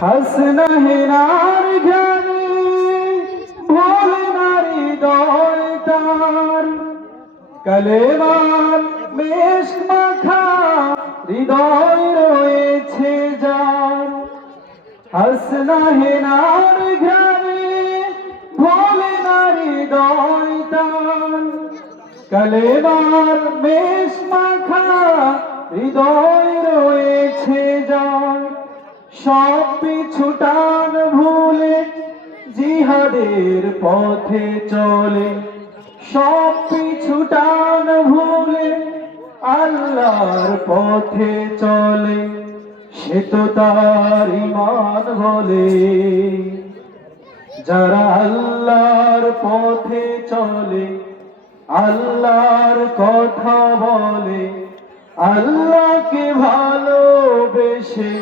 হাসনা হেনার ঘানে ভোলে নারী দয় তার কালেমার মেষ মাখা হৃদয় রয়েছে যার। হাসনা হেনার ঘানে ভোলে নারী দয় তার কালেমার মেষ মাখা হৃদয় রয়েছে যার। সব পিছুটান ভুলে জিহাদের পথে চলে, সব পিছুটান ভুলে আল্লাহর পথে চলে, সে তো তার ঈমান বলে। যারা আল্লাহর পথে চলে, আল্লাহর কথা বলে, আল্লাহকে ভালোবেসে